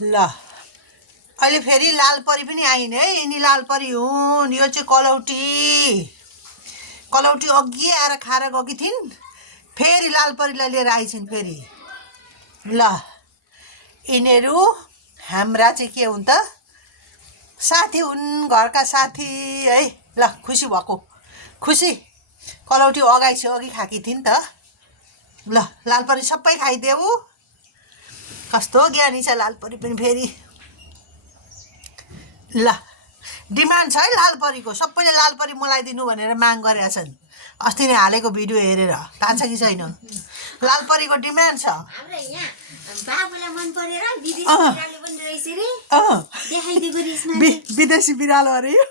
ल अहिले फेरि लाल परी पनि आइन् है। यिनी लाल परी हुन्। यो चाहिँ कलौटी अघि आएर खाएर गएकी थिइन्, फेरि लाल परीलाई लिएर आइछन् फेरि। ल यिनीहरू हाम्रा चाहिँ के हुन् त, साथी हुन्, घरका साथी है। ल खुसी भएको खुसी। कलौटी अघि खाएकी थिइन् त। ल लाल परी सबै खाइदेऊ। कस्तो ज्ञानी छ लाल परी पनि फेरि। ल डिमान्ड छ है लाल परीको। सबैले लाल परी मलाई दिनु भनेर माग गरेका छन्। अस्ति नै हालेको भिडियो हेरेर थाहा छ कि छैन? लाल परीको डिमान्ड छ। विदेशी बिरालो अरे यो।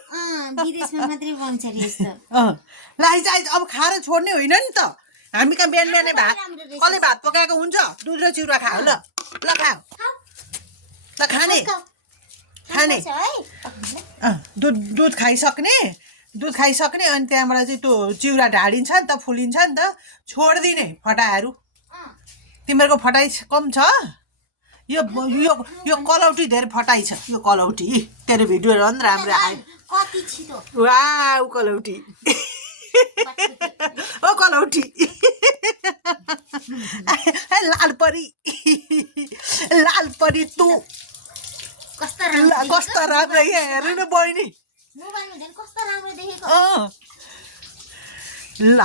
ल आइज अब खाएर छोड्ने होइन नि त। हामी कहाँ बिहान बिहानै भात, कसले भात पकाएको हुन्छ? दुध र चिउरा खाऊ। ल ल खाऊ, ल खाने दुध खाइसक्ने अनि त्यहाँबाट चाहिँ त्यो चिउरा ढाडिन्छ नि त, फुलिन्छ नि त, छोडिदिने फटाहरू। तिमीहरूको फटाइ कम छ। यो कलौटी धेरै फटाइ छ। यो कलौटी तेरो भिडियोहरू पनि राम्रो आयो। वाउ कलौटी ओ कलौटी लाल परी तँ कस्तो राम्रो हेर्नु न बहिनी। ल